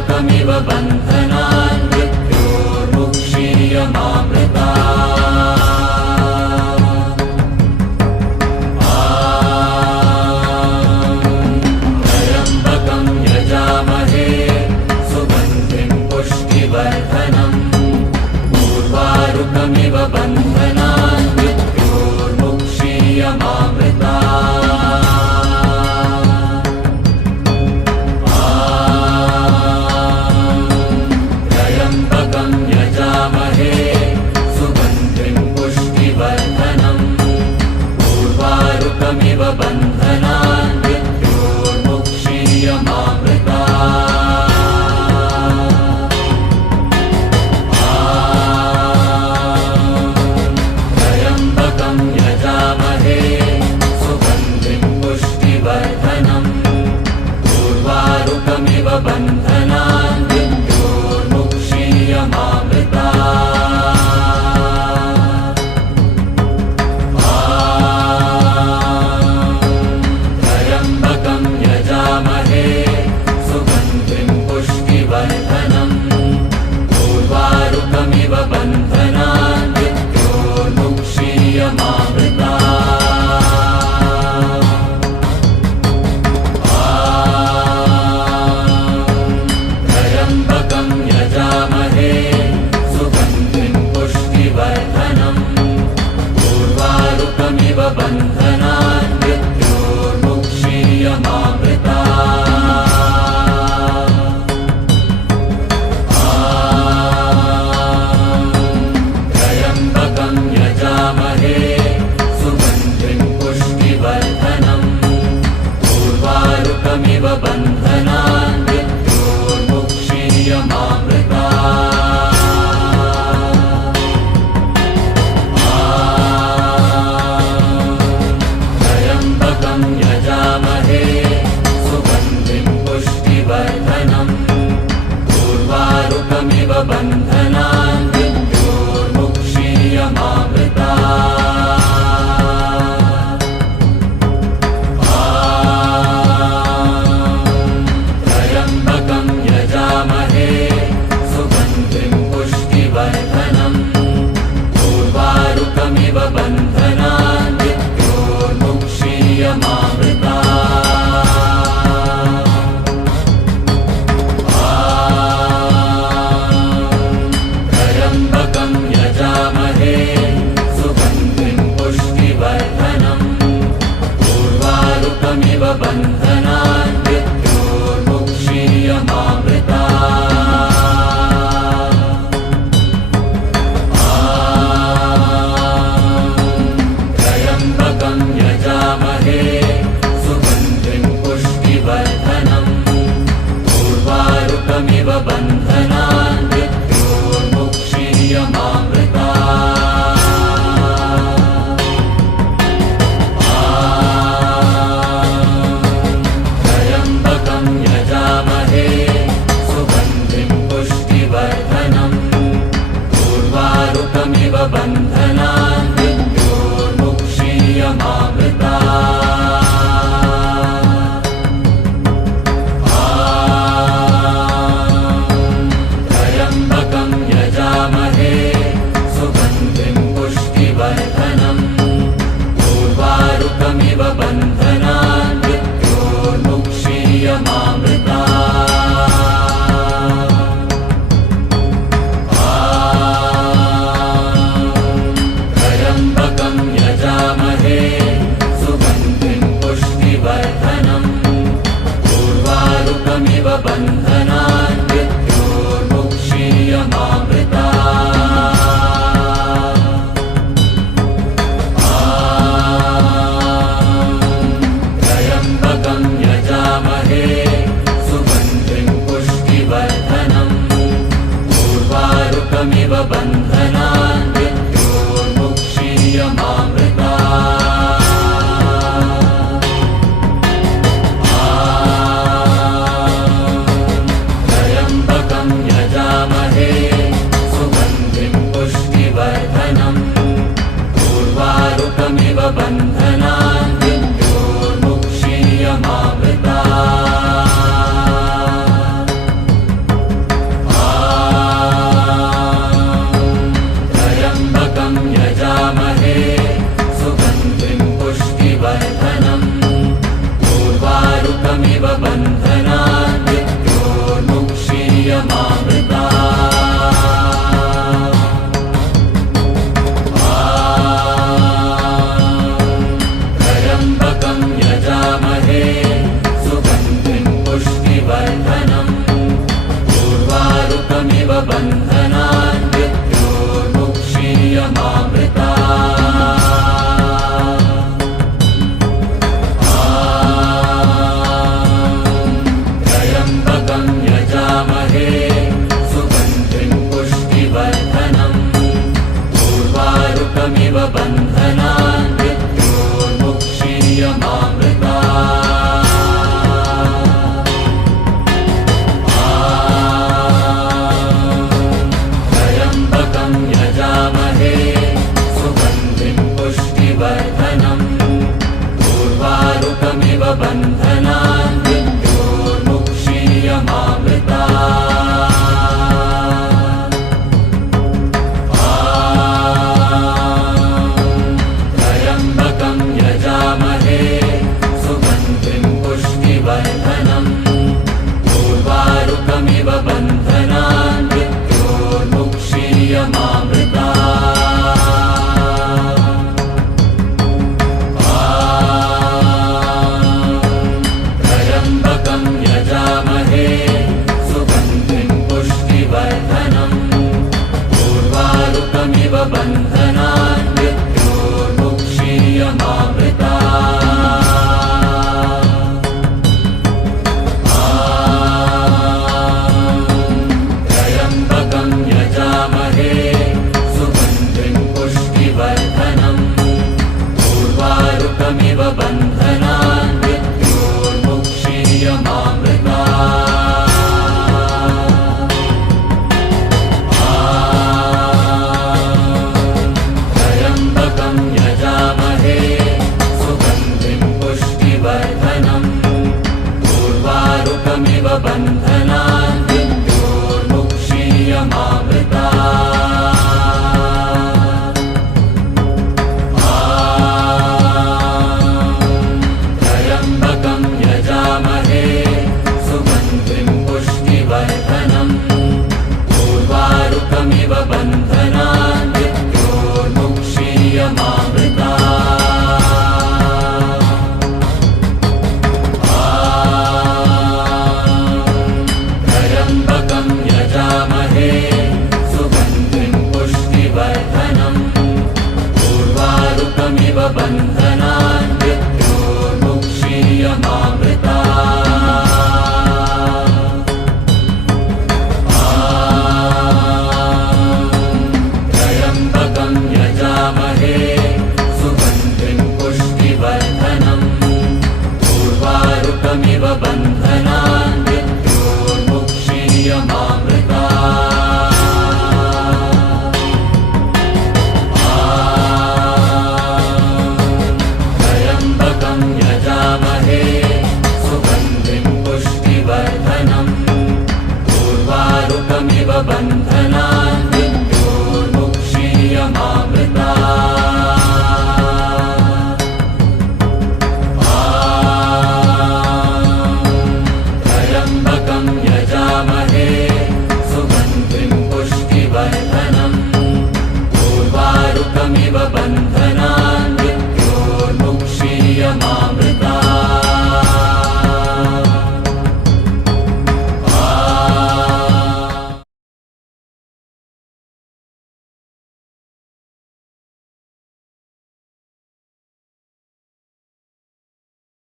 उर्वारुकमिव बन्धनान् मृत्योर्मुक्षीयमामृता त्र्यम्बकं यजामहे सुगन्धिं पुष्टिवर्धनम् उर्वारुकमिव बन्धनान् मृत्योर्मुक्षीयमामृता त्र्यम्बकं यजामहे सुगन्धिं पुष्टिवर्धनम् उर्वारुकमिव बन्धनान् मृत्योर्मुक्षीयमामृता त्र्यम्बकं यजामहे सुगन्धिं पुष्टिवर्धनम् उर्वारुकमिव बन्धनान् मृत्योर्मुक्षीयमामृता त्र्यम्बकं यजामहे सुगन्धिं पुष्टिवर्धनम् उर्वारुकमिव बन्धनान् मृत्योर्मुक्षीयमामृता त्र्यम्बकं यजामहे सुगन्धिं पुष्टिवर्धनम् उर्वारुकमिव बन्धनान् मृत्योर्मुक्षीयमामृता त्र्यम्बकं यजामहे सुगन्धिं पुष्टिवर्धनम् उर्वारुकमिव बन्धनान् मृत्योर्मुक्षीयमामृता त्र्यम्बकं यजामहे सुगन्धिं पुष्टिवर्धनम् उर्वारुकमिव बन्धनान् मृत्योर्मुक्षीयमामृता त्र्यम्बकं यजामहे सुगन्धिं पुष्टिवर्धनम् उर्वारुकमिव बन्धनान् मृत्योर्मुक्षीयमामृता त्र्यम्बकं यजामहे सुगन्धिं पुष्टिवर्धनम् उर्वारुकमिव बन्धनान् मृत्योर्मुक्षीयमामृता त्र्यम्बकं यजामहे सुगन्धिं पुष्टिवर्धनम् उर्वारुकमिव बन्धनान् मृत्योर्मुक्षीयमामृता त्र्यम्बकं यजामहे सुगन्धिं पुष्टिवर्धनम् उर्वारुकमिव बन्धनान् मृत्योर्मुक्षीयमामृता त्र्यम्बकं यजामहे सुगन्धिं पुष्टिवर्धनम् उर्वारुकमिव बन्धनान् मृत्योर्मुक्षीयमामृता त्र्यम्बकं यजामहे सुगन्धिं पुष्टिवर्धनम् उर्वारुकमिव बन्धनान् मृत्योर्मुक्षीयमामृता त्र्यम्बकं यजामहे सुगन्धिं पुष्टिवर्धनम् उर्वारुकमिव बन्धनान् मृत्योर्मुक्षीयमामृता त्र्यम्बकं यजामहे सुगन्धिं पुष्टिवर्धनम् उर्वारुकमिव बन्धनान् मृत्योर्मुक्षीयमामृता उर्वारुकमिव बन्धनान् मृत्योर्मुक्षीयमामृतात् त्र्यम्बकं यजामहे सुगन्धिं पुष्टिवर्धनम् उर्वारुकमिव बन्धनान् मृत्योर्मुक्षीयमामृतात् त्र्यम्बकं यजामहे सुगन्धिं पुष्टिवर्धनम् उर्वारुकमिव बन्धनान् मृत्योर्मुक्षीयमामृतात् त्र्यम्बकं यजामहे सुगन्धिं पुष्टिवर्धनम् उर्वारुकमिव बन्धनान्